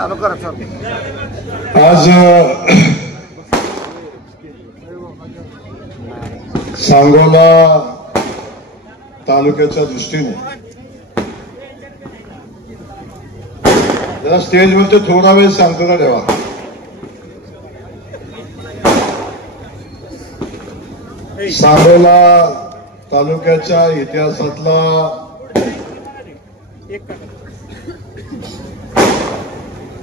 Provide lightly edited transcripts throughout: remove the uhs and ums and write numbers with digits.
आज सांगोला तालुक्याच्या दृष्टीने जरा स्टेजवरती थोडा वेळ शांतता ठेवा. सांगोला तालुक्याच्या इतिहासातला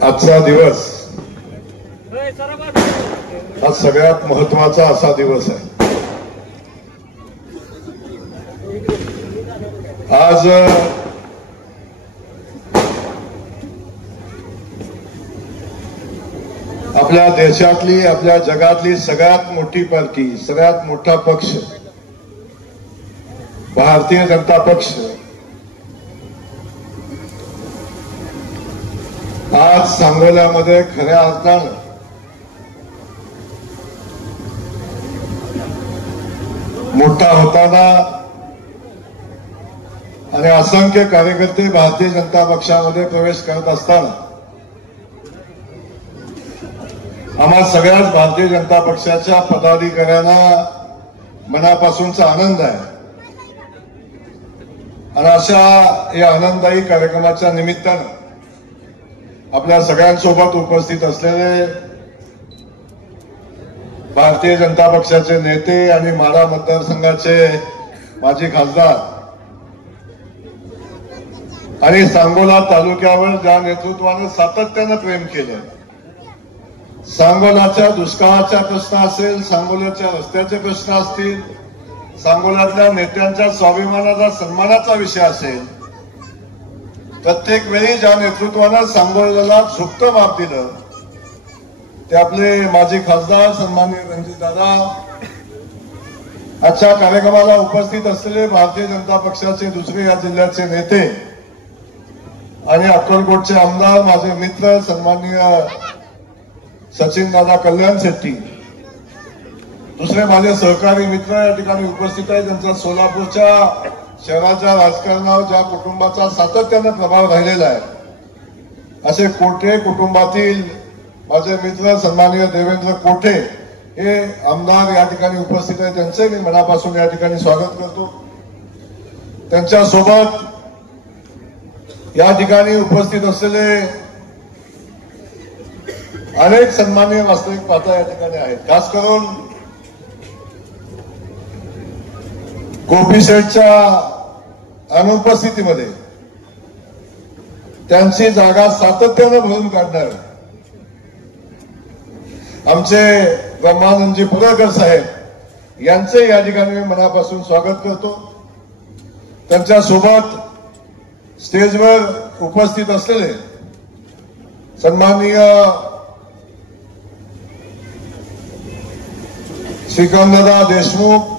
आजचा दिवस हा सगळ्यात महत्वाचा असा दिवस आहे. आज आपल्या देशातली आपल्या जगातली सगळ्यात मोठी पार्टी सगळ्यात मोठा पक्ष भारतीय जनता पक्ष आज सांगोल्यामध्ये खऱ्या अर्थानं मोठा होताना आणि असंख्य कार्यकर्ते भारतीय जनता पक्षामध्ये प्रवेश करत असताना आम्हा सगळ्याच भारतीय जनता पक्षाच्या पदाधिकाऱ्यांना मनापासूनचा आनंद आहे. आणि अशा या आनंददायी कार्यक्रमाच्या निमित्तानं आपल्या सगळ्यांसोबत उपस्थित असलेले भारतीय जनता पक्षाचे नेते आणि माढा मतदारसंघाचे माजी खासदार आणि सांगोला तालुक्यावर ज्या नेतृत्वानं सातत्यानं प्रेम केलं, सांगोलाच्या दुष्काळाचा प्रश्न असेल, सांगोल्याच्या रस्त्याचे प्रश्न असतील, सांगोल्यातल्या नेत्यांच्या स्वाभिमानाचा सन्मानाचा विषय असेल, प्रत्येक वेळी ज्या नेतृत्वानं सांगोल्याला झुकतं माप दिलं ते आपले माजी खासदार सन्माननीय रणजितदादा. आजच्या कार्यक्रमाला उपस्थित असलेले भारतीय जनता पक्षाचे दुसरे या जिल्ह्याचे नेते आणि अक्कलकोटचे आमदार माझे मित्र सन्माननीय सचिनदादा कल्याण शेट्टी, दुसरे माझे सहकारी मित्र या ठिकाणी उपस्थित आहेत, त्यांचा सोलापूरच्या शहराच्या राजकारणावर ज्या कुटुंबाचा सातत्यानं प्रभाव राहिलेला आहे असे कोठे कुटुंबातील माझे मित्र सन्माननीय देवेंद्र कोठे हे आमदार या ठिकाणी उपस्थित आहेत. त्यांचे मी मनापासून या ठिकाणी स्वागत करतो. त्यांच्यासोबत या ठिकाणी उपस्थित असलेले अनेक सन्माननीय वास्तविक पाहता या ठिकाणी आहेत. खास करून गोपी शेठच्या अनुपस्थितीमध्ये त्यांची जागा सातत्यानं भरून काढणार आमचे ब्रह्मानंदजी पुरळकर साहेब यांचे या ठिकाणी मी मनापासून स्वागत करतो. त्यांच्यासोबत स्टेजवर उपस्थित असलेले सन्माननीय श्रीकांतदादा देशमुख,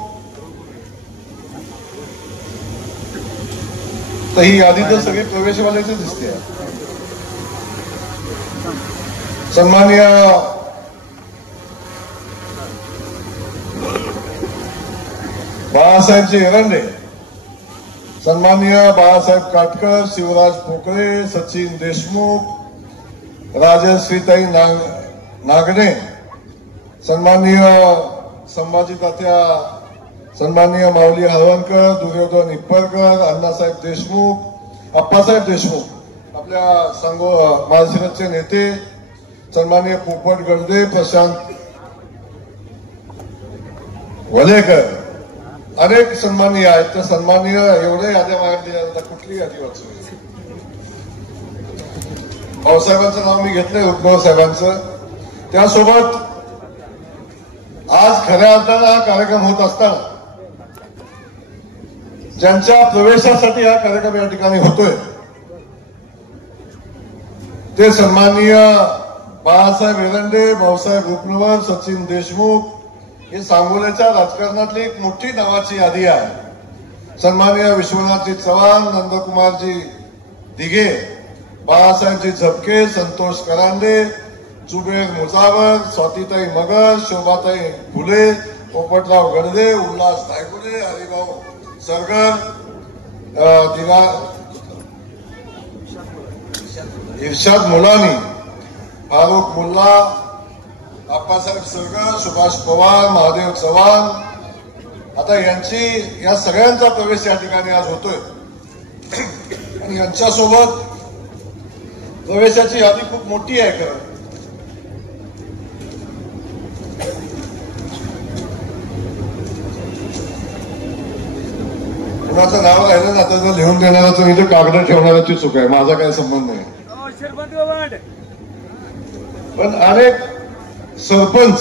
तर ही यादी तर सगळी प्रवेशवाल्याची दिसते. सन्माननीय बाळासाहेबजी एरंडे, सन्माननीय बाळासाहेब काटकर, शिवराज पोकळे, सचिन देशमुख, राजश्रीताई नागणे, सन्माननीय संभाजी तात्या, सन्माननीय माऊली हळवणकर, दुर्योधन इप्परकर, अण्णासाहेब देशमुख, अप्पासाहेब देशमुख, आपल्या महाराष्ट्राचे नेते सन्माननीय पोपट गडदे, प्रशांत वलेकर, अनेक सन्माननीय आहेत. त्या सन्माननीय एवढ्या याद्या मागे दिल्या जातात, कुठली यादी वाचू. भाऊसाहेबांचं नाव मी घेतलंय, उद्धव साहेबांचं. त्यासोबत आज खऱ्या अर्थानं हा कार्यक्रम होत असताना ज्यांच्या प्रवेशासाठी हा कार्यक्रम या ठिकाणी होतोय ते सन्माननीय बाळासाहेब एरंडे, भाऊसाहेब उपनवर, सचिन देशमुख हे सांगोल्याच्या राजकारणातली एक मोठी नावाची यादी आहे. सन्माननीय विश्वनाथजी चव्हाण, नंदकुमारजी दिघे, बाळासाहेबजी झपके, संतोष करांडे, जुबेर मुजावर, स्वातीताई मगर, शोभाताई फुले, पोपटराव गडदे, उल्हास धायगुडे, हरिभाऊ सरगर, इर्शाद मुलानी फारुख मुल्ला, अप्पासाहेब सरगर, सुभाष पवार, महादेव चव्हाण, आता या सगळ्यांचा प्रवेश या ठिकाणी आज होतोय आणि यांच्यासोबत प्रवेशाची यादी खूप मोठी आहे. खरं कुणाचं नाव राहिलं ना तर लिहून देणाराचं इथे कागद ठेवणाऱ्याची चूक आहे, माझा काही संबंध नाही. पण अनेक सरपंच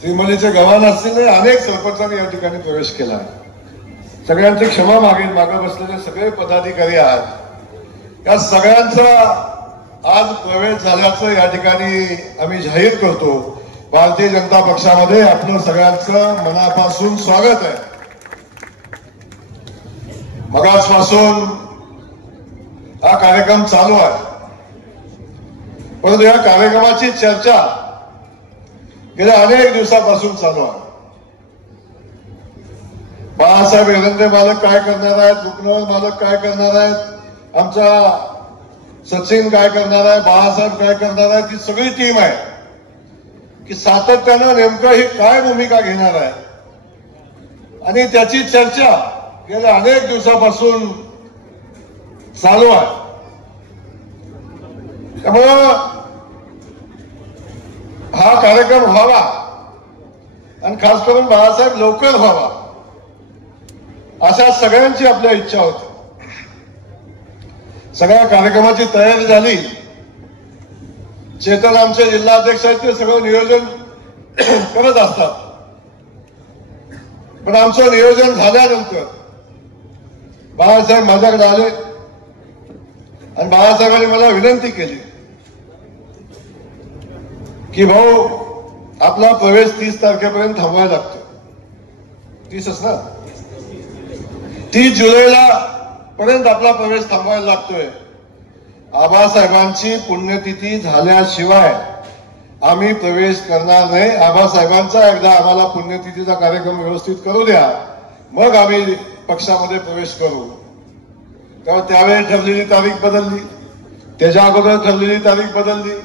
श्रीमलीचे गव्हाण असलेले अनेक सरपंचांनी या ठिकाणी प्रवेश केला. सगळ्यांची क्षमा मागेल, मागे बसलेले सगळे पदाधिकारी आहात, या सगळ्यांचा आज प्रवेश झाल्याचं या ठिकाणी आम्ही जाहीर करतो. भारतीय जनता पक्षामध्ये आपलं सगळ्यांचं मनापासून स्वागत आहे. मगाचपासून हा कार्यक्रम चालू आहे, परंतु या कार्यक्रमाची चर्चा गेल्या अनेक दिवसापासून चालू आहे. बाळासाहेब एरंडे मालक काय करणार आहेत, रुक्मिणी मालक काय करणार आहेत, आमचा सचिन काय करणार आहे, बाळासाहेब काय करणार आहेत, ही सगळी टीम आहे की सातत्यानं नेमकं ही काय भूमिका घेणार आहे आणि त्याची चर्चा गेल्या अनेक दिवसापासून चालू आहे. त्यामुळं हा कार्यक्रम व्हावा आणि खास करून बाळासाहेब लवकर व्हावा अशा सगळ्यांची आपल्या इच्छा होती. सगळ्या कार्यक्रमाची तयारी झाली. चेतन आमचे जिल्हाध्यक्ष आहेत, ते सगळं नियोजन करत असतात, पण आमचं नियोजन झाल्यानंतर बाळासाहेब माझ्याकडे आले आणि बाळासाहेबांनी मला विनंती केली की भाऊ आपला प्रवेश 30 तारखेपर्यंत थांबवायला लागतो. 30च ना, 30 जुलैला पर्यंत आपला प्रवेश थांबवायला लागतोय. आबासाहेबांची पुण्यतिथी झाल्याशिवाय आम्ही प्रवेश करणार नाही. आबासाहेबांचा एकदा आम्हाला पुण्यतिथीचा कार्यक्रम व्यवस्थित करू द्या, मग आम्ही पक्षामध्ये प्रवेश करू. तेव्हा त्यावेळी ठरलेली तारीख बदलली, त्याच्या अगोदर ठरलेली तारीख बदलली.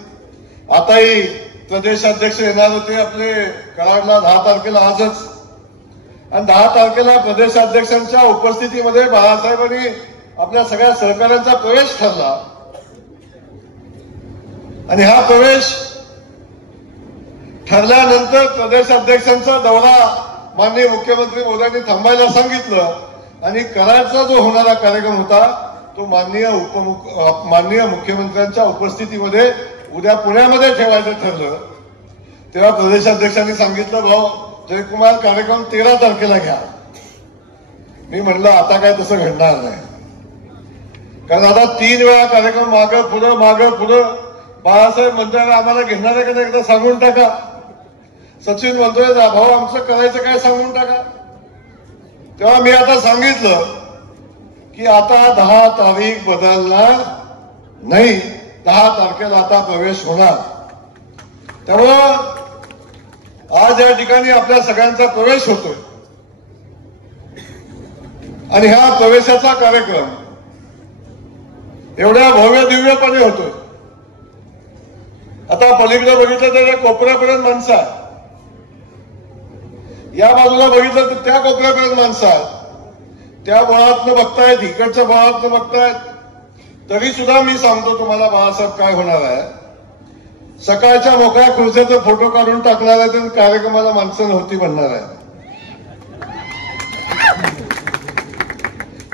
आताही प्रदेशाध्यक्ष येणार होते आपले कराडला 10 तारखेला आजच, आणि 10 तारखेला प्रदेशाध्यक्षांच्या उपस्थितीमध्ये बाळासाहेबांनी आपल्या सगळ्या सहकाऱ्यांचा प्रवेश ठरला आणि हा प्रवेश ठरल्यानंतर प्रदेशाध्यक्षांचा दौरा माननीय मुख्यमंत्री मोदयांनी थांबायला सांगितलं आणि कराडचा जो होणारा कार्यक्रम होता तो माननीय मुख्यमंत्र्यांच्या उपस्थितीमध्ये उद्या पुण्यामध्ये ठेवायचं ठरलं. तेव्हा प्रदेशाध्यक्षांनी सांगितलं, भाऊ जयकुमार कार्यक्रम 13 तारखेला घ्या. मी म्हणलं आता काय तसं घडणार नाही, कारण आता 3 वेळा कार्यक्रम मागं पुढं बाळासाहेब म्हणताय आम्हाला घेणार आहे का नाही एकदा सांगून टाका. सचिन म्हणतोय भाऊ आमचं करायचं काय सांगून टाका. तेव्हा मी आता सांगितलं की आता 10 तारीख बदलणार नाही, 10 तारखेला आता प्रवेश होणार. त्यामुळं आज या ठिकाणी आपल्या सगळ्यांचा प्रवेश होतोय आणि हा प्रवेशाचा कार्यक्रम एवढ्या भव्य दिव्यपणे होतोय. आता पलीकडे बघितलं तर कोपऱ्यापर्यंत माणसं आहे, या बाजूला बघितलं तर त्या कोपऱ्यापर्यंत माणसं आहेत, त्या बळातनं बघतायत, इकडच्या बळातनं बघतायत. तरी सुद्धा मी सांगतो तुम्हाला बाळासाहेब काय होणार आहे. सकाळच्या मोकळ्या खुर्च्याचा फोटो काढून टाकणार आहे आणि कार्यक्रमाला माणसं नव्हती म्हणणार आहे.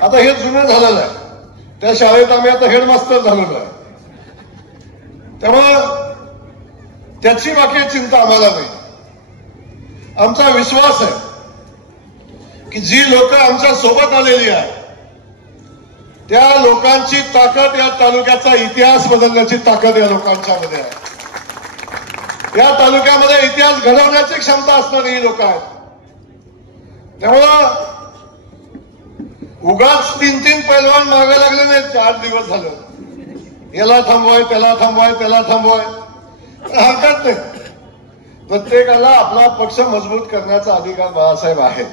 आता हे जुनं झालेलं आहे. त्या शाळेत आम्ही आता हेडमास्टर झालेलो आहे, त्यामुळं त्याची बाकी चिंता आम्हाला नाही. आमचा विश्वास आहे की जी लोक आमच्या सोबत आलेली आहेत त्या लोकांची ताकद, या तालुक्याचा इतिहास बदलण्याची ताकद या लोकांच्या मध्ये आहे. या तालुक्यामध्ये इतिहास घडवण्याची क्षमता असणारी ही लोक आहेत. त्यामुळं उगाच 3 पैलवान मागे लागले नाहीत. 8 दिवस झालं, याला थांबवाय त्याला थांबवाय हरकत नाही. प्रत्येकाला आपला पक्ष मजबूत करण्याचा अधिकार बाळासाहेब आहे.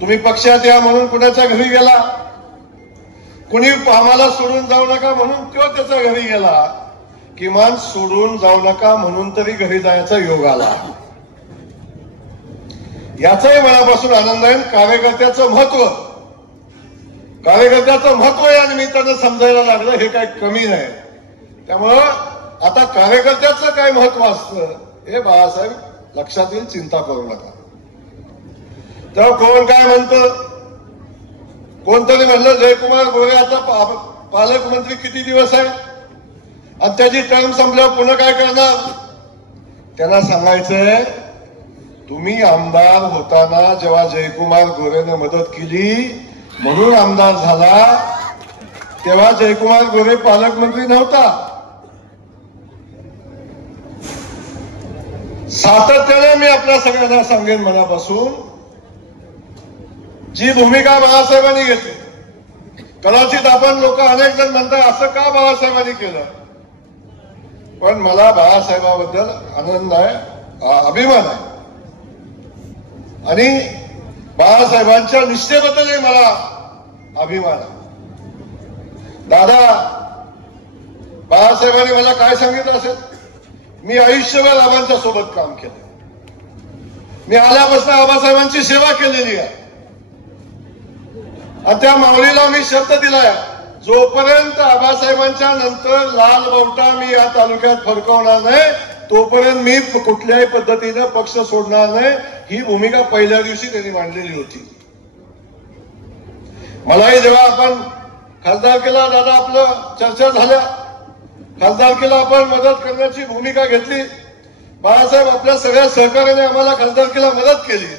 तुम्ही पक्षात या म्हणून कुणाच्या घरी गेला, कुणी आम्हाला सोडून जाऊ नका म्हणून तो त्याच्या घरी गेला, किमान सोडून जाऊ नका म्हणून तरी घरी जायचा योग आला. याचाही मनापासून आनंद आहे. कार्यकर्त्याचं महत्व या निमित्तानं समजायला लागलं, हे काय कमी नाही. त्यामुळं आता कार्यकर्त्याचं काय महत्व असतं हे बाळासाहेब लक्षात येईल, चिंता करू नका. तेव्हा कोण काय म्हणतं, कोणतरी म्हणलं जयकुमार गोरे आता पालकमंत्री किती दिवस आहे आणि त्याची टर्म संपल्यावर पुन्हा काय करणार. त्यांना सांगायचंय, तुम्ही आमदार होताना जेव्हा जयकुमार गोरेनं मदत केली म्हणून आमदार झाला, तेव्हा जयकुमार गोरे पालकमंत्री नव्हता. सातत्याने मी आपल्या सगळ्यांना सांगेन मनापासून, जी भूमिका बाळासाहेबांनी घेतली, कदाचित आपण लोक अनेक जण म्हणतात असं का बाळासाहेबांनी केलं, पण मला बाळासाहेबाबद्दल आनंद आहे, अभिमान आहे. आणि बाळासाहेबांच्या निष्ठेबद्दलही मला अभिमान आहे. दादा बाळासाहेबांनी मला काय सांगितलं असेल, मी आयुष्यभर आबांच्या सोबत काम केलं. मी आल्यापासून आबासाहेबांची सेवा केलेली आहे. आणि त्या माऊलीला मी शब्द दिलाय, जोपर्यंत आबासाहेबांच्या नंतर लाल बावटा मी या तालुक्यात फडकवणार नाही तोपर्यंत मी कुठल्याही पद्धतीनं पक्ष सोडणार नाही. ही भूमिका पहिल्या दिवशी त्यांनी मांडलेली होती. मलाही जेव्हा आपण खासदारकीला दादा आपलं चर्चा झाल्या, खासदारकीला आपण मदत करण्याची भूमिका घेतली. बाळासाहेब आपल्या सगळ्या सहकार्याने आम्हाला खासदारकीला मदत केली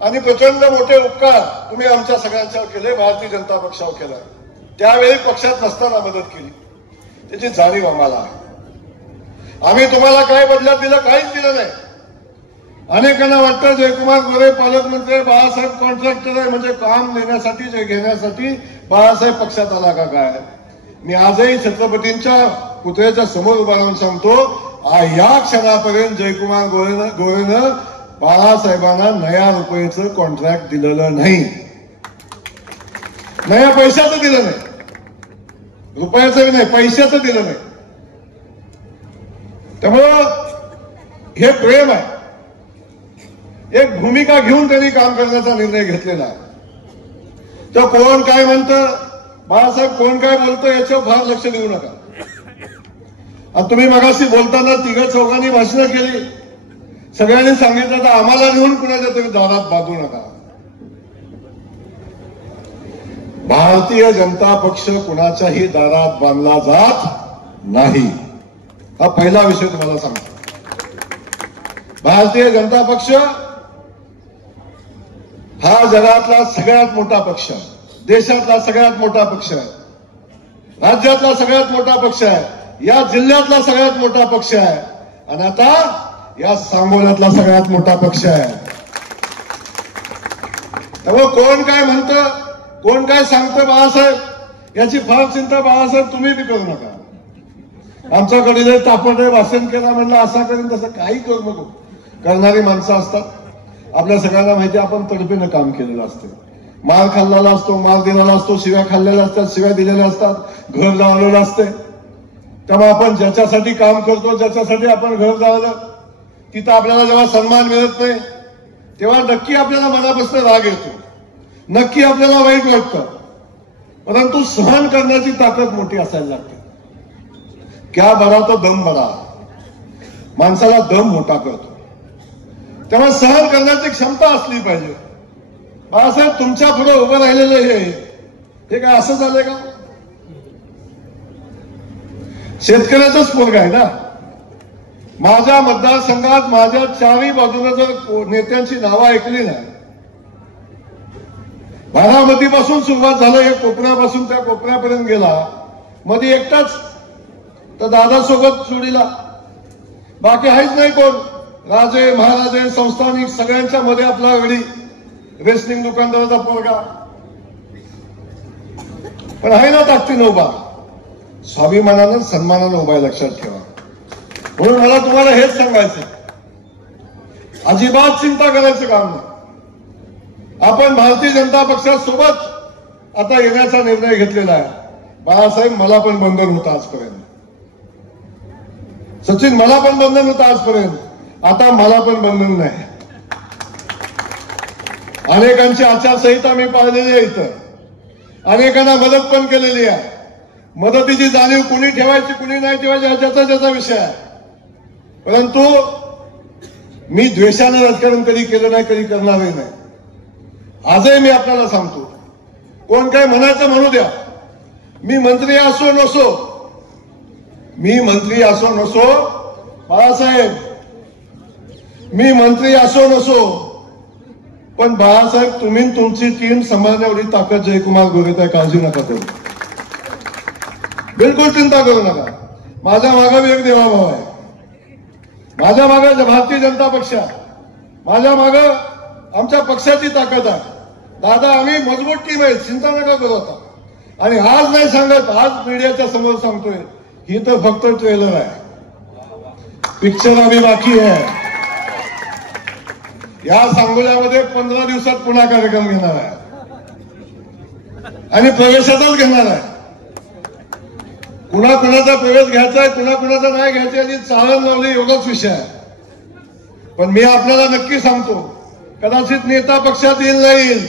आणि प्रचंड मोठे उपकार तुम्ही आमच्या सगळ्यांच्यावर केले, भारतीय जनता पक्षावर केला. त्यावेळी पक्षात नसताना मदत केली, त्याची जाणीव आम्हाला आहे. आम्ही तुम्हाला काय बदल्यात दिलं, काहीच दिलं नाही. अनेकांना वाटतं जयकुमार गोरे पालकमंत्री, बाळासाहेब कॉन्ट्रॅक्टर आहे म्हणजे काम देण्यासाठी जे घेण्यासाठी बाळासाहेब पक्षात आला का काय. मी आजही छत्रपतींच्या पुतळ्याच्या समोर उभा राहून सांगतो, या क्षणापर्यंत जयकुमार गोरेनं बाळासाहेबांना नया रुपयाचं कॉन्ट्रॅक्ट दिलेलं नाही, नया पैशाचं दिलं नाही, रुपयाचं नाही, पैशाचं दिलं नाही. त्यामुळं हे प्रेम आहे. एक भूमिका घेऊन त्यांनी काम करण्याचा निर्णय घेतलेला आहे. तर कोण काय म्हणतं, बाळासाहेब कोण काय बोलतं याच्यावर फार लक्ष देऊ नका. आणि तुम्ही मगाशी बोलताना तिघं चौघांनी भाषणं केली, सगळ्यांनी सांगितलं तर आम्हाला घेऊन कुणाच्या तरी दारात बांधू नका. भारतीय जनता पक्ष कुणाच्याही दारात बांधला जात नाही, हा पहिला विषय तुम्हाला सांगतो. भारतीय जनता पक्ष हा जगातला सगळ्यात मोठा पक्ष आहे, देशातला सगळ्यात मोठा पक्ष आहे, राज्यातला सगळ्यात मोठा पक्ष आहे, या जिल्ह्यातला सगळ्यात मोठा पक्ष आहे आणि आता या सांगोल्यातला सगळ्यात मोठा पक्ष आहे. त्यामुळे कोण काय म्हणतं, कोण काय सांगतं बाळासाहेब याची फार चिंता बाळासाहेब तुम्ही बी करू नका. आमच्याकडे जर तापडे वासन केला म्हणलं असा करून तसं काही करू नको. करणारी माणसं असतात, आपल्या सगळ्यांना माहिती, आपण तडफीनं काम केलेलं असतं, मार खाल्लेला असतो, मार दिलेला असतो, शिव्या खाल्लेल्या असतात, शिव्या दिलेल्या असतात, घर जाळलेलं असते. त्यामुळे आपण ज्याच्यासाठी काम करतो, ज्याच्यासाठी आपण घर जाळलं, तिथं आपल्याला जेव्हा सन्मान मिळत नाही तेव्हा नक्की आपल्याला मनापासून राग येतो, नक्की आपल्याला वाईट वाटतं. परंतु सहन करण्याची ताकद मोठी असायला लागते. क्या बरा तो दम बरा, माणसाला दम मोठा करतो. तेव्हा सहन करण्याची क्षमता असली पाहिजे. बाळासाहेब तुमच्या पुढे उभं राहिलेलं हे काय असं झालंय का. शेतकऱ्याचंच पोरग आहे ना. माझ्या मतदारसंघात माझ्या चारही बाजूला जर नेत्यांची नावं ऐकली ना, बारामतीपासून सुरुवात झालं, एक कोपऱ्यापासून त्या कोपऱ्यापर्यंत गेला, मध्ये एकटाच तर दादासोबत जोडीला, बाकी आहेच नाही कोण. राजे महाराजे संस्थानिक सगळ्यांच्या मध्ये आपला गडी, रेसलिंग दुकानदाराचा पोरगा, पण आहे ना ताकदीनं उभा, स्वाभिमानानं सन्मानानं उभा आहे, लक्षात ठेवा. म्हणून मला तुम्हाला हेच सांगायचं, अजिबात चिंता करायचं काम नाही. आपण भारतीय जनता पक्षासोबत आता येण्याचा निर्णय घेतलेला आहे. बाळासाहेब मला पण बंधन होतं आजपर्यंत, सचिन, मला पण बंधन होतं आजपर्यंत, आता मला पण बंधन नाही. अनेकांची आचारसंहिता मी पाळलेली आहे इथं, अनेकांना मदत पण केलेली आहे. मदतीची जाणीव कुणी ठेवायची कुणी नाही ठेवायची हा ज्याचा विषय आहे. परंतु मी द्वेषानं राजकारण कधी केलं नाही, कधी करणारही नाही. आजही मी आपल्याला सांगतो, कोण काय म्हणायचं म्हणू द्या, मी मंत्री असो नसो बाळासाहेब, मी मंत्री असो नसो, पण बाळासाहेब तुम्ही तुमची टीम सांभाळण्यावरी ताकद जयकुमार गोरेत आहे, काळजी नका करू, बिलकुल चिंता करू नका. माझ्या मागे एक देवाभाव आहे, माझ्या मागे भारतीय जनता पक्ष, माझ्या मागे आमच्या पक्षाची ताकद आहे. दादा, आम्ही मजबूत टीम आहे, चिंता नका करू आता. आणि आज नाही सांगत, आज मीडियाच्या समोर सांगतोय, ही तर फक्त ट्रेलर आहे, पिक्चर आम्ही बाकी आहे. या सांगोल्यामध्ये 15 दिवसात पुन्हा कार्यक्रम घेणार आहे आणि प्रवेशाचाच घेणार आहे. कुणाचा प्रवेश घ्यायचा आहे, कुणाचा नाही घ्यायचा याची चाळण लावली एवढाच विषय आहे. पण मी आपल्याला नक्की सांगतो, कदाचित नेता पक्षात येईल नाही येईल,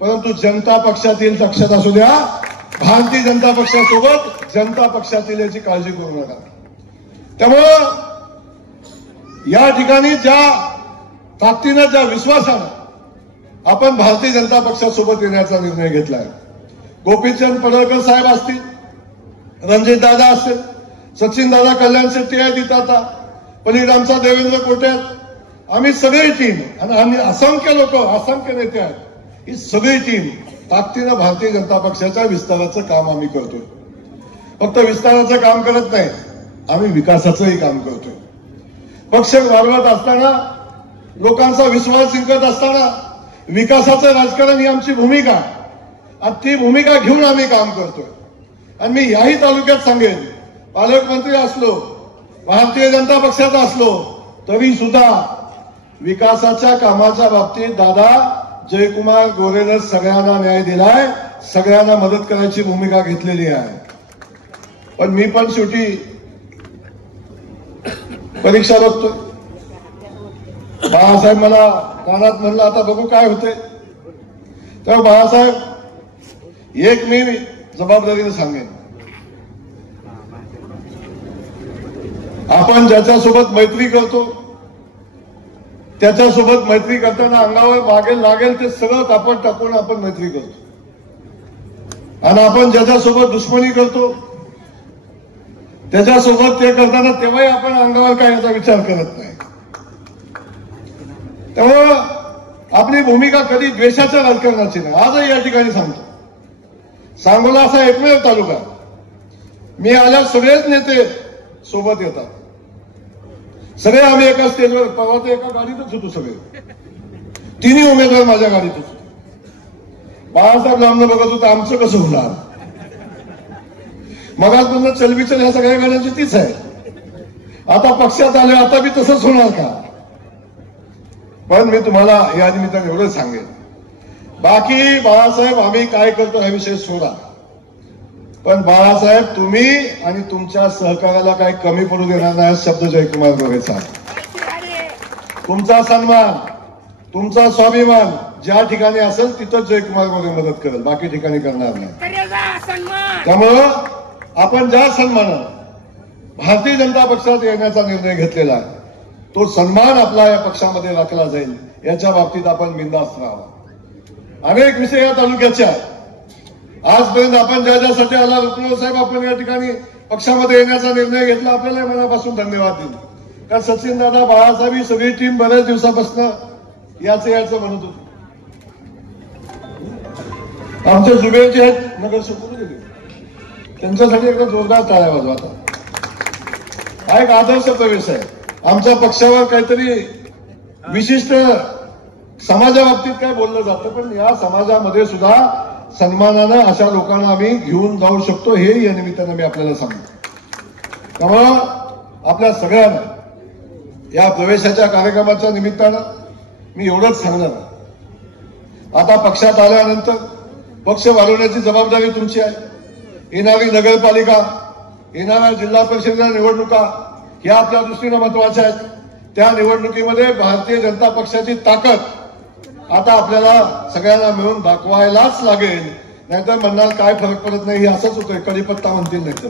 परंतु जनता पक्षात येईल लक्षात असू द्या. भारतीय जनता पक्षासोबत जनता पक्षात येईल याची काळजी करू नका. त्यामुळं या ठिकाणी ज्या ताकदीनं, ज्या विश्वासानं आपण भारतीय जनता पक्षासोबत येण्याचा निर्णय घेतलाय, गोपीचंद पडळकर साहेब असतील, रणजित दादा असेल, सचिन दादा, कल्याण शेट्टी आहेत इथं आता, पलीकडे आमचा देवेंद्र कोटे, आम्ही सगळी टीम आणि आम्ही असंख्य लोक, असंख्य नेते आहेत, ही सगळी टीम ताकदीनं भारतीय जनता पक्षाच्या विस्ताराचं काम आम्ही करतोय. फक्त विस्ताराचं काम करत नाही, आम्ही विकासाचंही काम करतोय. पक्ष वाढवत असताना, लोकांचा विश्वास जिंकत असताना विकासाचं राजकारण ही आमची भूमिका आणि ती भूमिका घेऊन आम्ही काम करतोय. आणि मी याही तालुक्यात सांगेन, पालकमंत्री असलो, भारतीय जनता पक्षाचा असलो, तरी सुद्धा विकासाच्या कामाच्या बाबतीत दादा जयकुमार गोरेनं सगळ्यांना न्याय दिलाय, सगळ्यांना मदत करायची भूमिका घेतलेली आहे. पण मी पण शेवटी परीक्षा बघतोय. बाळासाहेब मला कानात म्हणलं, आता बघू काय होतंय. तेव्हा बाळासाहेब, एक मी जबाबदारीने सांगेन, आपण ज्याच्यासोबत मैत्री करतो त्याच्यासोबत मैत्री करताना अंगावर मागेल लागेल ते सगळं कापड टाकून आपण मैत्री करतो. आणि आपण ज्याच्यासोबत दुश्मनी करतो त्याच्यासोबत ते करताना तेव्हाही आपण अंगावर काय याचा विचार करत नाही. त्यामुळं आपली भूमिका कधी द्वेषाच्या राजकारणाची नाही. आजही या ठिकाणी सांगतो, सांगोला असा एकमेव तालुका, मी आल्या सगळेच नेते सोबत येतात, सगळे आम्ही एका स्टेजवर, परवा तर एका गाडीतच होतो, सगळे तिन्ही उमेदवार माझ्या गाडीतच होते. बाळासाहेब लांबनं बघत होतं, आमचं कसं होणार. मगासपासून चलबिचल ह्या सगळ्या गाड्यांची तीच आहे. आता पक्षात आले, आता बी तसंच होणार का. पण मी तुम्हाला या निमित्ताने एवढं सांगेन, बाकी बाळासाहेब आम्ही काय करतो हा विषय सोडा, पण बाळासाहेब तुम्ही आणि तुमच्या सहकार्याला काय कमी पडू देणार नाही शब्द जयकुमार गोरेचा. तुमचा सन्मान, तुमचा स्वाभिमान ज्या ठिकाणी असेल तिथं जयकुमार गोरे मदत करेल, बाकी ठिकाणी करणार नाही. त्यामुळं आपण ज्या सन्मानानं भारतीय जनता पक्षात येण्याचा निर्णय घेतलेला आहे, तो सन्मान आपला या पक्षामध्ये राखला जाईल, याच्या बाबतीत आपण बिनधास्त राहावं. अनेक विषय या तालुक्याच्या आजपर्यंत आपण ज्यासाठी आला रुक्मिणी साहेब, आपण या ठिकाणी पक्षामध्ये येण्याचा निर्णय घेतला, आपल्याला मनापासून धन्यवाद दिले. कारण सचिन दादा, बाळासाहेब ही सगळी टीम बऱ्याच दिवसापासून याचं म्हणत होती. आमचे जुबेरचे आहेत नगरसेवक, त्यांच्यासाठी एकदा जोरदार टाळ्या वाजवा. आता हा एक आदर्श प्रवेश आहे. आमच्या पक्षावर काहीतरी विशिष्ट समाजाबाबतीत काय बोललं जातं, पण या समाजामध्ये सुद्धा सन्मानानं अशा लोकांना आम्ही घेऊन जाऊ शकतो, हे या निमित्तानं मी आपल्याला सांगतो. त्यामुळं आपल्या सगळ्यांना या प्रवेशाच्या कार्यक्रमाच्या निमित्तानं मी एवढंच सांगणार, आता पक्षात आल्यानंतर पक्ष वाढवण्याची जबाबदारी तुमची आहे. येणारी नगरपालिका, येणाऱ्या जिल्हा परिषदेच्या निवडणुका या आपल्या दृष्टीने महत्वाच्या आहेत. त्या निवडणुकीमध्ये भारतीय जनता पक्षाची ताकद आता आपल्याला सगळ्यांना मिळून दाखवायलाच लागेल. नाहीतर म्हणणार काय फरक पडत नाही, हे असंच होतंय, कडीपत्ता म्हणतील नाही तर.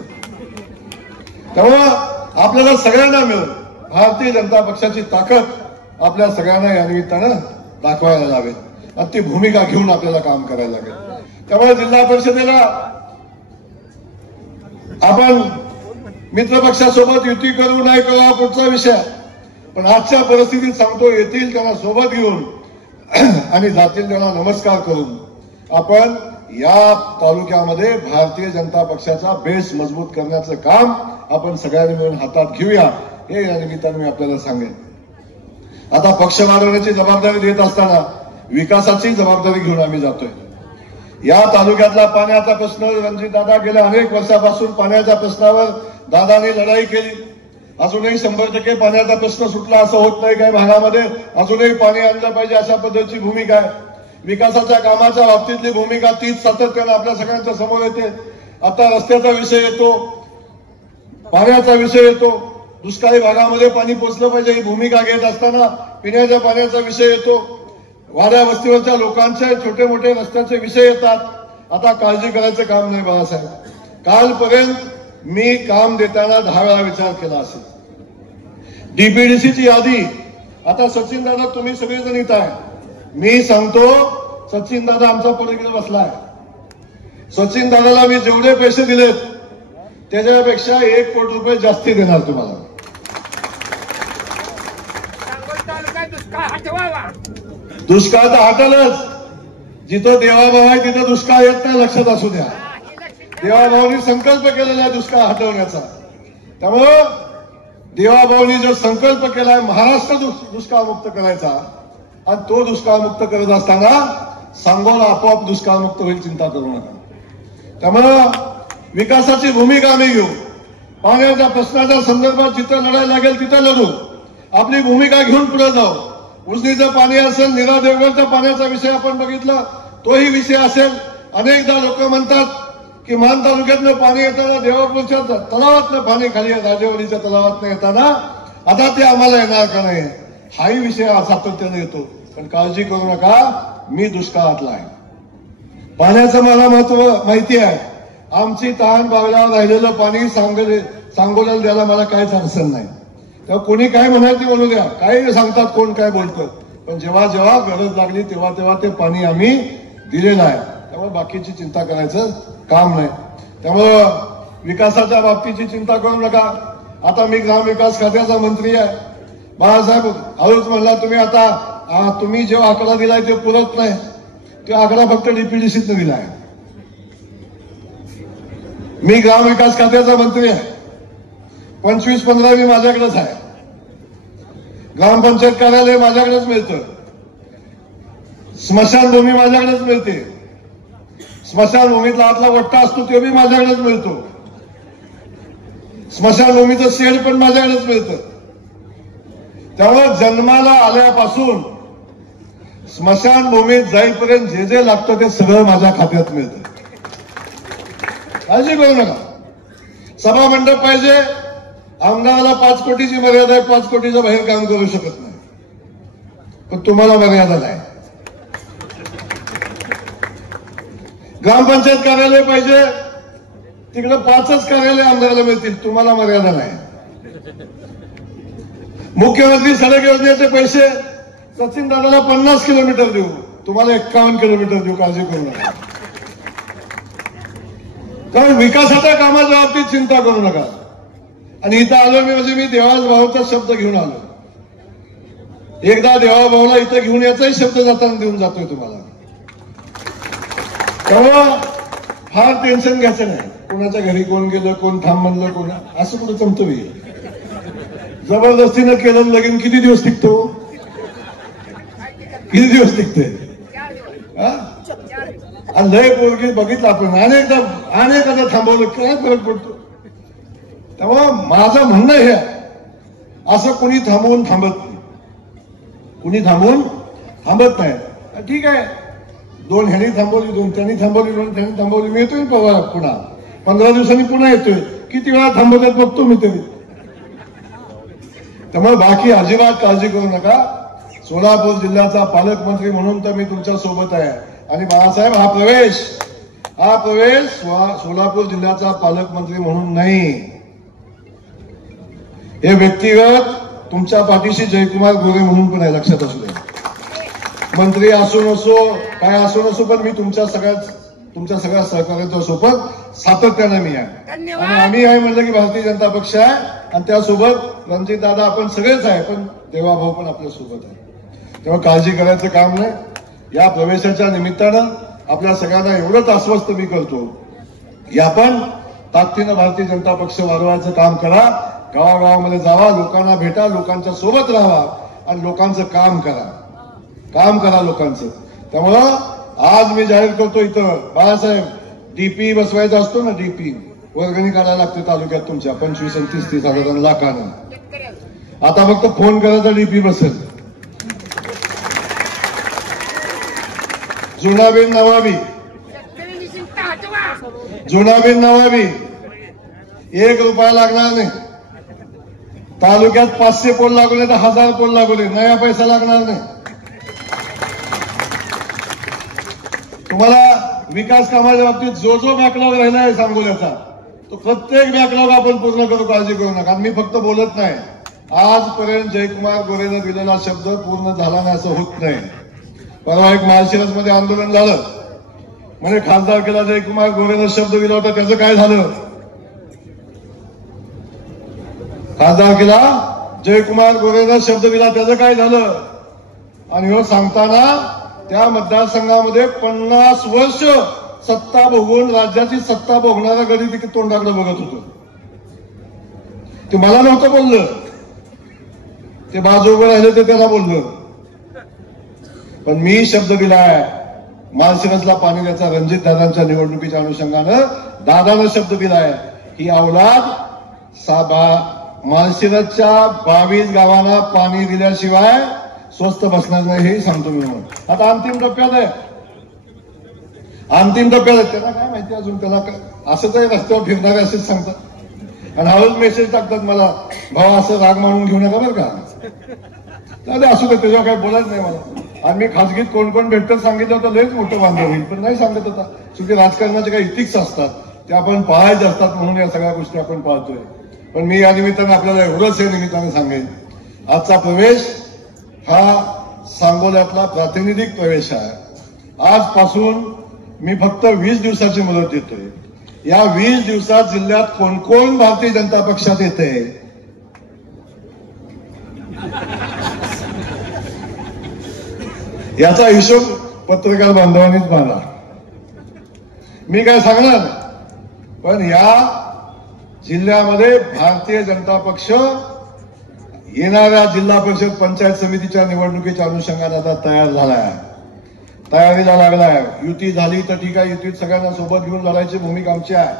त्यामुळं आपल्याला सगळ्यांना मिळून भारतीय जनता पक्षाची ताकद आपल्या सगळ्यांना या निमित्तानं दाखवायला लागेल आणि ती भूमिका घेऊन आपल्याला काम करायला लागेल. त्यामुळे जिल्हा परिषदेला आपण मित्रपक्षासोबत युती करू नाही करू हा पुढचा विषय, पण आजच्या परिस्थितीत सांगतो, येतील त्यांना सोबत घेऊन आणि जातील त्यांना नमस्कार करून आपण या तालुक्यामध्ये भारतीय जनता पक्षाचा बेस मजबूत करण्याचं काम आपण सगळ्यांनी मिळून हातात घेऊया, हे या निमित्ताने मी आपल्याला सांगेन. आता पक्ष वाढवण्याची जबाबदारी देत असताना विकासाची जबाबदारी घेऊन आम्ही जातोय. या तालुक्यातला पाण्याचा प्रश्न रणजितदादा गेल्या अनेक वर्षापासून पाण्याच्या प्रश्नावर दादाने लढाई केली. अजूनही 100% पाण्याचा प्रश्न सुटला असं होत नाही. काही भागामध्ये अजूनही पाणी आणलं पाहिजे अशा पद्धतीची भूमिका आहे. विकासाच्या कामाच्या बाबतीतली भूमिका तीच सातत्यानं आपल्या सगळ्यांच्या समोर येते. आता रस्त्याचा विषय येतो, पाण्याचा विषय येतो, दुष्काळी भागामध्ये पाणी पोचलं पाहिजे ही भूमिका घेत असताना पिण्याच्या पाण्याचा विषय येतो, वाड्या वस्तीवरच्या लोकांचे छोटे मोठे रस्त्याचे विषय येतात. आता काळजी करायचं काम नाही बाळासाहेब. कालपर्यंत मी काम देताना 10 वेळा विचार केला असेल. डीपीडीसीची यादी आता सचिन दादा तुम्ही सगळेजण इथं आहे. मी सांगतो सचिन दादा आमचा पुढे बसलाय. सचिन दादाला मी जेवढे पैसे दिलेत त्याच्यापेक्षा 1 कोटी रुपये जास्ती देणार तुम्हाला. दुष्काळ तर हटलच. जिथं देवाभाव आहे तिथं दुष्काळ येत नाही, लक्षात असू द्या. देवाभाऊनी संकल्प केलेला आहे दुष्काळ हटवण्याचा. त्यामुळं देवाभाऊनी जो संकल्प केलाय महाराष्ट्र दुष्काळमुक्त करायचा आणि तो दुष्काळमुक्त करत असताना सांगोला आपोआप दुष्काळमुक्त होईल, चिंता करू नका. त्यामुळं विकासाची भूमिका आम्ही घेऊ. पाण्याच्या प्रश्नाच्या संदर्भात जिथं लढाई लागेल तिथं लढू. आपली भूमिका घेऊन पुढे जाऊ. उजनीचं पाणी असेल, नीरा देवगडच्या पाण्याचा विषय आपण बघितला, तोही विषय असेल. अनेकदा लोक म्हणतात की मान तालुक्यातनं पाणी येताना देवापूरच्या तलावातनं पाणी खाली राजेवाडीच्या तलावातनं येताना आता ते आम्हाला येणार का नाही, हाही विषय सातत्याने येतो. पण काळजी करू नका, मी दुष्काळातला आहे. पाण्याचं मला महत्व माहिती आहे. आमची तहान भागल्यावर राहिलेलं पाणी सांगोल्याला द्यायला मला काहीच अडचण नाही. तेव्हा कोणी काय म्हणाल ती म्हणू द्या, काही सांगतात, कोण काय बोलतं, पण जेव्हा जेव्हा गरज लागली तेव्हा तेव्हा ते पाणी आम्ही दिलेलं आहे. त्यामुळे बाकीची चिंता करायचं काम नाही. त्यामुळं विकासाच्या बाबतीची चिंता करू नका. आता मी ग्रामविकास खात्याचा मंत्री आहे. बाळासाहेब हळूच म्हणला तुम्ही आता तुम्ही जो आकडा दिलाय तो पुरत नाही. तो आकडा फक्त डीपीडीसीतनं दिलाय. मी ग्रामविकास खात्याचा मंत्री आहे. 25-15 मी माझ्याकडेच आहे. ग्रामपंचायत कार्यालय माझ्याकडेच मिळतं. स्मशानभूमी माझ्याकडेच मिळते. स्मशानभूमीतला आतला वट्टा असतो तो बी माझ्याकडेच मिळतो. स्मशानभूमीचं शेड पण माझ्याकडेच मिळतं. त्यामुळे जन्माला आल्यापासून स्मशानभूमीत जाईपर्यंत जे जे लागतं ते सगळं माझ्या खात्यात मिळतं. काळजी करू नका. सभा मंडप पाहिजे, आमदाराला 5 कोटीची मर्यादा आहे. 5 कोटीच्या बाहेर काम करू शकत नाही, पण तुम्हाला मर्यादा नाही. ग्रामपंचायत कार्यालय पाहिजे, तिकडे 5च कार्यालय आमदाराला मिळतील, तुम्हाला मर्यादा नाही. मुख्यमंत्री सडक योजनेचे पैसे सचिन दादाला 50 किलोमीटर देऊ, तुम्हाला 51 किलोमीटर देऊ. काळजी करू नका. कारण विकासाच्या कामाच्या बाबतीत चिंता करू नका. आणि इथं आलो मी म्हणजे मी देवाभाऊचा शब्द घेऊन आलो. एकदा देवाभाऊला इथं घेऊन याचाही शब्द जाताना देऊन जातोय तुम्हाला. त्यामुळं फार टेन्शन घ्यायचं नाही. कोणाच्या घरी कोण गेलं, कोण थांब म्हणलं, कोण असं कुठं जमतो मी. जबरदस्तीनं केलं लगीन किती दिवस टिकतो, किती दिवस टिकते. आणि लय पोरगी बघितलं आपण अनेकदा थांबवलं, काय फरक पडतो. त्यामुळं माझं म्हणणं हे असं कुणी थांबवून थांबत नाही. कुणी थांबवून थांबत नाही. ठीक आहे, 2 ह्यांनी थांबवली, 2 त्यांनी थांबवली, 2 त्यांनी थांबवली. मी येतोय पुन्हा 15 दिवसांनी पुन्हा येतोय. किती वेळा थांबवतात बघतो मी तरी. त्यामुळे बाकी अजिबात काळजी करू नका. सोलापूर जिल्ह्याचा पालकमंत्री म्हणून तर मी तुमच्या सोबत आहे. आणि बाळासाहेब हा प्रवेश सोलापूर जिल्ह्याचा पालकमंत्री म्हणून नाही, हे व्यक्तिगत तुमच्या पाठीशी जयकुमार गोरे म्हणून पण आहे, लक्षात असू दे. मंत्री असो नसो काय असो नसो पण मी तुमच्या सगळ्या सहकार्याच्या सोबत सातत्याने मी आहे. आणि आम्ही आहे म्हणलं की भारतीय जनता पक्ष आहे आणि त्यासोबत रणजित दादा आपण सगळेच आहे, पण देवाभाऊ पण आपल्या सोबत आहे. तेव्हा काळजी करायचं काम नाही. या प्रवेशाच्या निमित्तानं आपल्या सगळ्यांना एवढंच आश्वस्त मी करतो की आपण ताकदीनं भारतीय जनता पक्ष वाढवायचं काम करा. गावागावामध्ये जावा, लोकांना भेटा, लोकांच्या सोबत राहा आणि लोकांचं काम करा लोकांचं. त्यामुळं आज मी जाहीर करतो इथं बाळासाहेब डीपी बसवायचा असतो ना, डीपी वर्गणी काढायला लागते तालुक्यात तुमच्या 25 आणि 30 हजार लाखानं. आता फक्त फोन करायचा डीपी बसेल. जुनाबीन नवाबी 1 रुपया लागणार नाही. तालुक्यात 500 पोल लागले तर 1000 पोल लागले, नया पैसा लागणार नाही. तुम्हाला विकास कामाच्या बाबतीत जो बॅकलॉग राहिला आहे सांगोल्याचा, तो प्रत्येक बॅकलॉग आपण पूर्ण करू, काळजी करू नका. मी फक्त बोलत नाही, आजपर्यंत जयकुमार गोरेनं दिलेला शब्द पूर्ण झाला नाही असं होत नाही. परवा एक माळशिरसमध्ये आंदोलन झालं, म्हणजे खासदारकीला जयकुमार गोरेनं शब्द दिला होता, त्याचं काय झालं? खासदारकीला जयकुमार गोरेनं शब्द दिला, त्याचं काय झालं? आणि हो सांगताना त्या मतदारसंघामध्ये 50 वर्ष सत्ता भोगून राज्याची सत्ता भोगणारा गडी तिथे तोंडाकडे बघत होतो. ते मला नव्हतं बोललं, ते बाजूवर राहिले ते त्याला बोललं. पण मी शब्द दिलाय माळशिरसला पाणी द्यायचा. रणजित दादांच्या निवडणुकीच्या अनुषंगानं दादानं शब्द दिलाय ही अवलाद माळशिरसच्या 22 गावांना पाणी दिल्याशिवाय स्वस्त बसणार नाही, हे सांगतो मी. म्हणून आता अंतिम टप्प्यात आहे. त्यांना काय माहिती अजून, त्याला असंच आहे, रस्त्यावर फिरणारे असेच सांगतात आणि हळूच मेसेज टाकतात मला, भाऊ असं राग मानून घेऊ नका बरं का. असू दे, त्याच्यावर काही बोलायच नाही मला. आणि मी खासगीत कोण कोण भेटतं सांगितलं तर लयच मोठं बांधव होईल, पण नाही सांगत होता. शेवटी राजकारणाचे काही इथिक्स असतात, ते आपण पाळायचे असतात, म्हणून या सगळ्या गोष्टी आपण पाळतोय. पण मी या निमित्तानं आपल्याला एवढंच या निमित्तानं सांगेन, आजचा प्रवेश हा सांगोल्यातला प्रातिनिधिक प्रवेश आहे. आजपासून मी फक्त 20 दिवसाची मुदत देतोय. या 20 दिवसात जिल्ह्यात कोण कोण भारतीय जनता पक्षात येते याचा हिशोब पत्रकार बांधवांनीच मांडला. मी काय सांगणार, पण या जिल्ह्यामध्ये भारतीय जनता पक्ष येणाऱ्या जिल्हा परिषद पंचायत समितीच्या निवडणुकीच्या अनुषंगाने आता तयारीला लागलाय. युती झाली तर ठीक आहे, युतीत सगळ्यांना सोबत घेऊन लढायची भूमिका आमची आहे.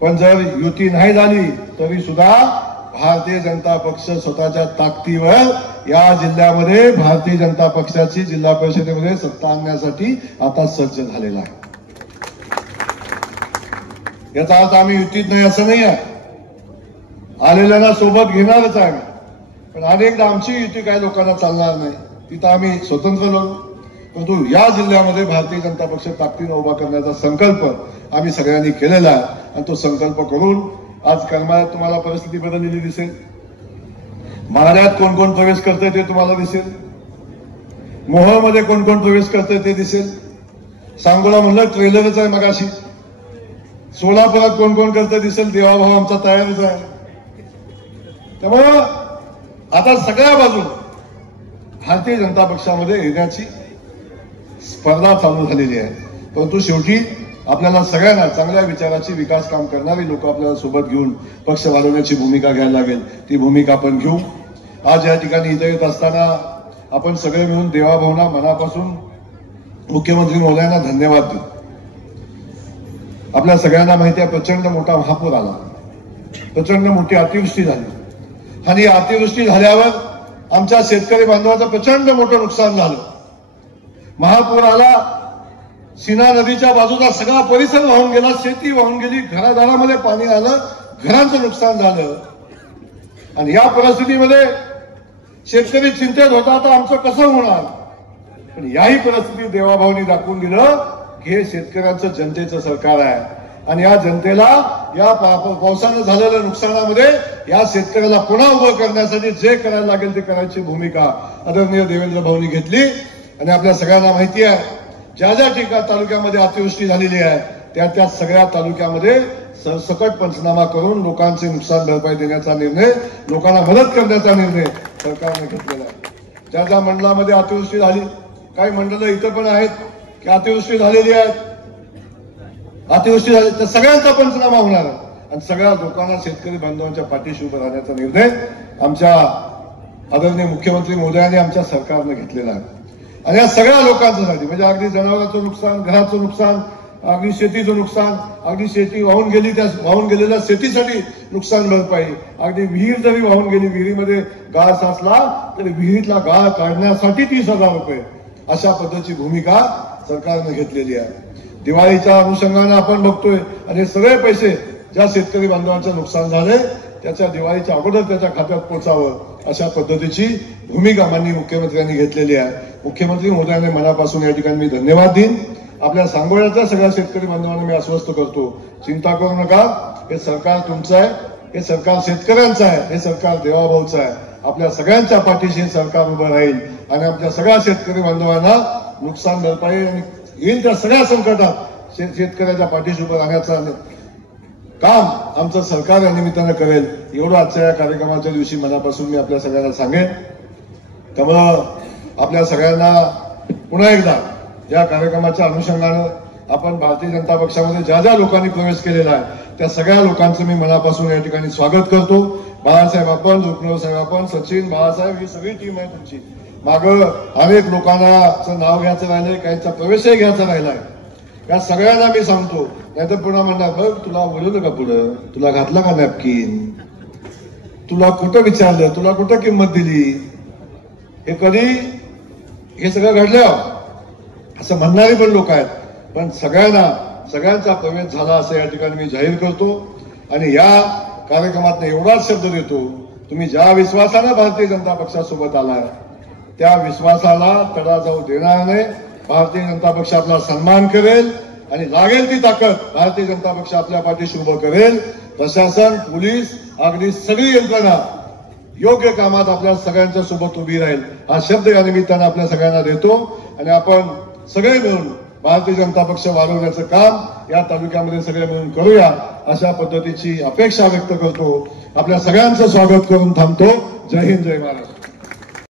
पण जर युती नाही झाली तरी सुद्धा भारतीय जनता पक्ष स्वतःच्या ताकदीवर या जिल्ह्यामध्ये भारतीय जनता पक्षाची जिल्हा परिषदेमध्ये सत्ता आणण्यासाठी आता सज्ज झालेला आहे. याचा अर्थ आम्ही युतीत नाही असं नाही आहे, आलेल्यांना सोबत घेणारच आहे. पण अनेकदा आमची युती काही लोकांना चालणार नाही, तिथं आम्ही स्वतंत्र लढू. परंतु या जिल्ह्यामध्ये भारतीय जनता पक्ष ताकदीनं उभा करण्याचा संकल्प आम्ही सगळ्यांनी केलेला आहे. आणि तो संकल्प करून आज करमाळ्यात तुम्हाला परिस्थिती बदललेली दिसेल. माढ्यात कोण कोण प्रवेश करतंय ते तुम्हाला दिसेल. मोहोळमध्ये कोण कोण प्रवेश करतंय ते दिसेल. सांगोला म्हणलं ट्रेलरच आहे मगाशी. सोलापुरात कोण कोण करतंय दिसेल. देवाभाऊ आमचा तयारच आहे. त्यामुळं आता सगळ्या बाजून भारतीय जनता पक्षामध्ये येण्याची स्पर्धा चालू झालेली आहे. परंतु शेवटी आपल्याला सगळ्यांना चांगल्या विचाराची विकास काम करणारी लोक आपल्याला सोबत घेऊन पक्ष वाढवण्याची भूमिका घ्यायला लागेल. ती भूमिका आपण घेऊ. आज या ठिकाणी इथे येत असताना आपण सगळे मिळून देवाभाऊंना मनापासून मुख्यमंत्री महोदयांना धन्यवाद देऊ. आपल्या सगळ्यांना माहिती आहे प्रचंड मोठा महापूर आला, प्रचंड मोठी अतिवृष्टी झाली आणि अतिवृष्टी झाल्यावर आमच्या शेतकरी बांधवाचं प्रचंड मोठं नुकसान झालं. महापूर आला, सीना नदीच्या बाजूचा सगळा परिसर वाहून गेला, शेती वाहून गेली, घरादारामध्ये पाणी आलं, घरांचं नुकसान झालं. आणि या परिस्थितीमध्ये शेतकरी चिंतेत होता तर आमचं कसं होणार, पण याही परिस्थितीत देवाभाऊनी दाखवून दिलं की हे शेतकऱ्यांचं जनतेचं सरकार आहे आणि या जनतेला या पावसानं झालेल्या नुकसानामध्ये या शेतकऱ्याला पुन्हा उभं करण्यासाठी जे करायला लागेल ते करायची भूमिका आदरणीय देवेंद्र भाऊनी घेतली. आणि आपल्या सगळ्यांना माहिती आहे ज्या ज्या ठिकाणी तालुक्यामध्ये अतिवृष्टी झालेली आहे त्या सगळ्या तालुक्यामध्ये सरसकट पंचनामा करून लोकांचे नुकसान भरपाई देण्याचा निर्णय, लोकांना मदत करण्याचा निर्णय सरकारने घेतलेला आहे. ज्या ज्या मंडळामध्ये अतिवृष्टी झाली, काही मंडळं इथं पण आहेत की अतिवृष्टी झालेली आहे, अतिवृष्टी झाली तर सगळ्यांचा पंचनामा होणार आणि सगळ्या लोकांना शेतकरी बांधवांच्या पाठीशी उभं राहण्याचा निर्णय आमच्या आदरणीय मुख्यमंत्री महोदयांनी आमच्या सरकारने घेतलेला आहे. आणि या सगळ्या लोकांसाठी म्हणजे अगदी जनावरांचं नुकसान, घराचं नुकसान, अगदी शेतीचं नुकसान, अगदी शेती वाहून गेली त्या वाहून गेलेल्या शेतीसाठी नुकसान भरपाई, अगदी विहीर जरी वाहून गेली, विहिरीमध्ये गाळ साचला तरी विहिरीतला गाळ काढण्यासाठी 30,000 रुपये अशा पद्धतीची भूमिका सरकारने घेतलेली आहे. दिवाळीच्या अनुषंगाने आपण बघतोय आणि हे सगळे पैसे ज्या शेतकरी बांधवांचं नुकसान झाले त्याच्या दिवाळीच्या अगोदर त्याच्या खात्यात पोचावं अशा पद्धतीची भूमिका माननीय मुख्यमंत्र्यांनी घेतलेली आहे. मुख्यमंत्री महोदयांनी मनापासून या ठिकाणी मी धन्यवाद देईन. आपल्या सांगोळ्याच्या सगळ्या शेतकरी बांधवांना मी आश्वस्त करतो, चिंता करू नका, हे सरकार तुमचं आहे, हे सरकार शेतकऱ्यांचं आहे, हे सरकार देवाभाऊचं आहे. आपल्या सगळ्यांच्या पाठीशी हे सरकार उभं राहील आणि आपल्या सगळ्या शेतकरी बांधवांना नुकसान भरपाई आणि येईल त्या सगळ्या संकटात शेतकऱ्याच्या पाठीशी उभं राहण्याचं काम आमचं सरकार या निमित्तानं करेल. एवढं आजच्या या कार्यक्रमाच्या दिवशी मनापासून मी आपल्या सगळ्यांना सांगेन. त्यामुळं आपल्या सगळ्यांना पुन्हा एकदा या कार्यक्रमाच्या अनुषंगानं आपण भारतीय जनता पक्षामध्ये ज्या ज्या लोकांनी प्रवेश केलेला आहे त्या सगळ्या लोकांचं मी मनापासून या ठिकाणी स्वागत करतो. बाळासाहेब आपण, रुक्मिणी साहेब आपण, सचिन, बाळासाहेब ही सगळी टीम आहे तुमची. मागं अनेक लोकांना नाव घ्यायचं राहिलंय, काहींचा प्रवेशही घ्यायचा राहिलाय. या सगळ्यांना मी सांगतो, नाहीतर पुन्हा म्हणणार बघ तुला बोलवलं का पुढं, तुला घातला का नॅपकिन, तुला कुठं विचारलं, तुला कुठं किंमत दिली, हे कधी हे सगळं घडलं असं म्हणणारे पण लोक आहेत. पण सगळ्यांचा प्रवेश झाला असं या ठिकाणी मी जाहीर करतो. आणि या कार्यक्रमात एवढाच शब्द देतो, तुम्ही ज्या विश्वासानं भारतीय जनता पक्षासोबत आलाय त्या विश्वासाला तडा जाऊ देणार नाही. भारतीय जनता पक्ष आपला सन्मान करेल आणि लागेल ती ताकद भारतीय जनता पक्ष आपल्या पाठीशी उभं करेल. प्रशासन, पोलीस, अगदी सगळी यंत्रणा योग्य कामात आपल्या सगळ्यांच्या सोबत उभी राहील हा शब्द या निमित्तानं आपल्या सगळ्यांना देतो. आणि आपण सगळे मिळून भारतीय जनता पक्ष वाढवण्याचं काम या तालुक्यामध्ये सगळे मिळून करूया अशा पद्धतीची अपेक्षा व्यक्त करतो. आपल्या सगळ्यांचं स्वागत करून थांबतो. जय हिंद, जय महाराष्ट्र.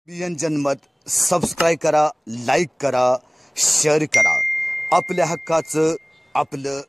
बीएन जनमत सबस्क्राईब करा, लाईक करा, शेअर करा. आपल्या हक्काचं आपलं